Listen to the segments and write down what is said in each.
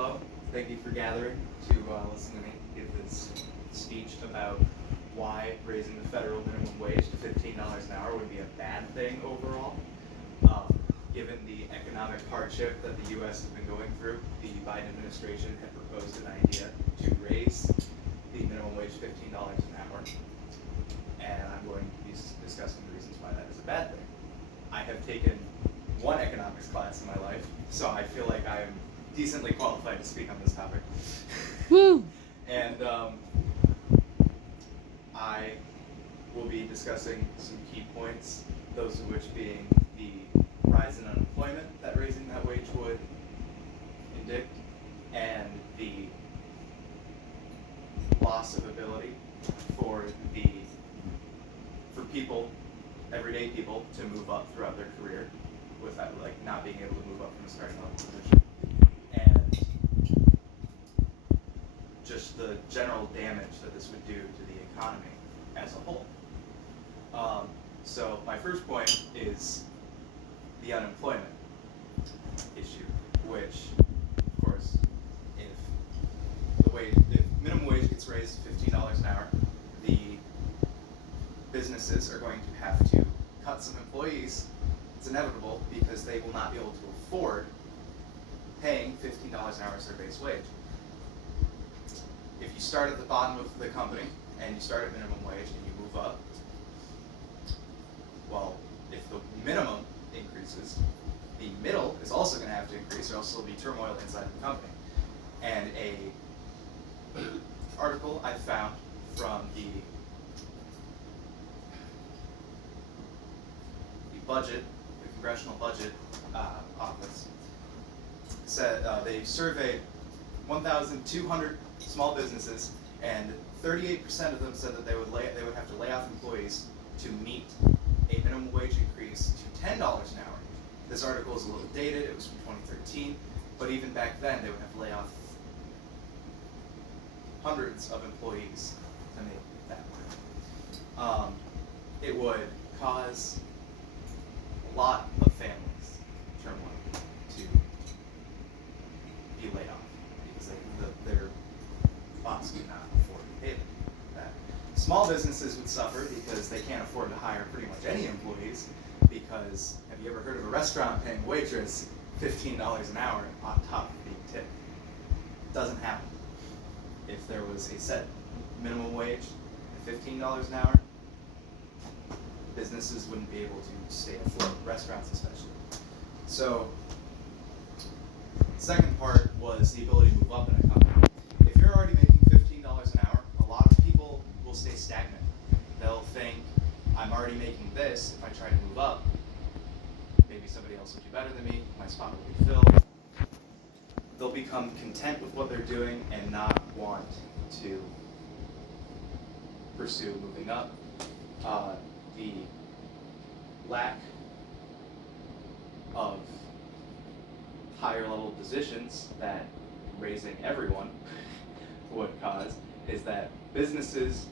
Hello, thank you for gathering to listen to me give this speech about why raising the federal minimum wage to $15 an hour would be a bad thing overall. Given the economic hardship that the U.S. has been going through, the Biden administration had proposed an idea to raise the minimum wage $15 an hour, and I'm going to be discussing the reasons why that is a bad thing. I have taken one economics class in my life, so I feel like I am decently qualified to speak on this topic. Woo! And I will be discussing some key points, those of which being the rise in unemployment that raising that wage would indict, and the loss of ability for people, everyday people, to move up throughout their career without not being able to move up from a starting level position, and just the general damage that this would do to the economy as a whole. So my first point is the unemployment issue, which, of course, if minimum wage gets raised to $15 an hour, the businesses are going to have to cut some employees. It's inevitable because they will not be able to afford paying $15 an hour as their base wage. If you start at the bottom of the company and you start at minimum wage and you move up, well, if the minimum increases, the middle is also going to have to increase, or else there'll be turmoil inside the company. And a article I found from the budget, the Congressional Budget Office, said they surveyed 1,200 small businesses, and 38% of them said that they would have to lay off employees to meet a minimum wage increase to $10 an hour. This article is a little dated, it was from 2013, but even back then they would have to lay off hundreds of employees to make that work. It would cause a lot of families turmoil to be laid off because their boss could not afford to pay them that. Small businesses would suffer because they can't afford to hire pretty much any employees, because have you ever heard of a restaurant paying a waitress $15 an hour on top of being tipped? It doesn't happen. If there was a set minimum wage at $15 an hour, businesses wouldn't be able to stay afloat, restaurants especially. So, the second part was the ability to move up in a company. If you're already making $15 an hour, a lot of people will stay stagnant. They'll think, I'm already making this, if I try to move up, maybe somebody else will do better than me, my spot will be filled. They'll become content with what they're doing and not want to pursue moving up. The lack of higher level positions that raising everyone would cause is that businesses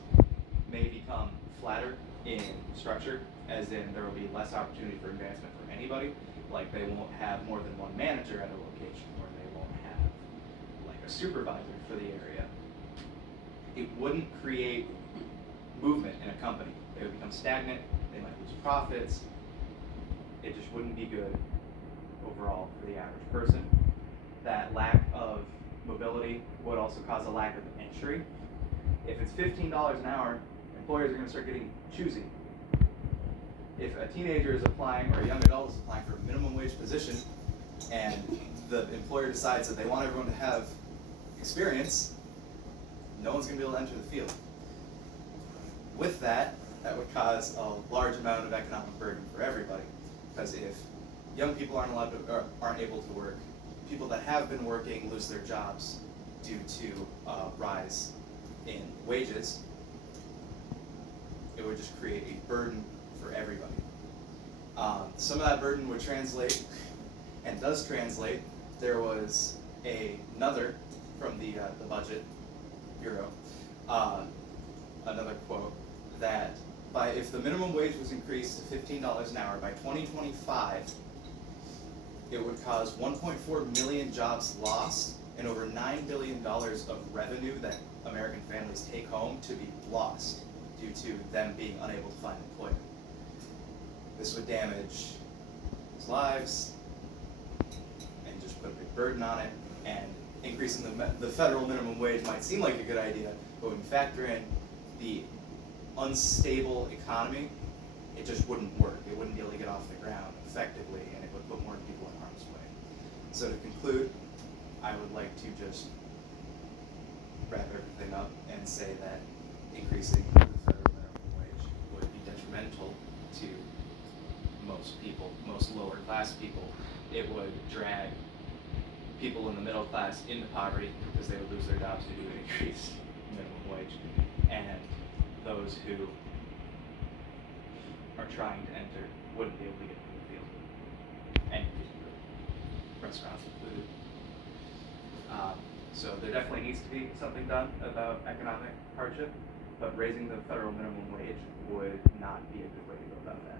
may become flatter in structure, as in there will be less opportunity for advancement for anybody. Like they won't have more than one manager at a location, or they won't have like a supervisor for the area. It wouldn't create movement in a company. They would become stagnant, they might lose profits. It just wouldn't be good overall for the average person. That lack of mobility would also cause a lack of entry. If it's $15 an hour, employers are going to start getting choosy. If a teenager is applying, or a young adult is applying for a minimum wage position, and the employer decides that they want everyone to have experience, no one's going to be able to enter the field. With that would cause a large amount of economic burden for everybody, because if young people aren't able to work, people that have been working lose their jobs due to rise in wages. It would just create a burden for everybody. Some of that burden would translate, and does translate. There was another from the Budget Bureau, another quote, that if the minimum wage was increased to $15 an hour by 2025, it would cause 1.4 million jobs lost and over $9 billion of revenue that American families take home to be lost due to them being unable to find employment. This would damage people's lives and just put a big burden on it, and increasing the federal minimum wage might seem like a good idea, but when you factor in the unstable economy, it just wouldn't work. It wouldn't be able to get off the ground effectively, and it would put more people in harm's way. So to conclude, I would like to just wrap everything up and say that increasing the federal minimum wage would be detrimental to most people, most lower class people. It would drag people in the middle class into poverty because they would lose their jobs due to an increased minimum wage, and those who are trying to enter wouldn't be able to get into the field, and restaurants included. So there definitely needs to be something done about economic hardship, but raising the federal minimum wage would not be a good way to go about that.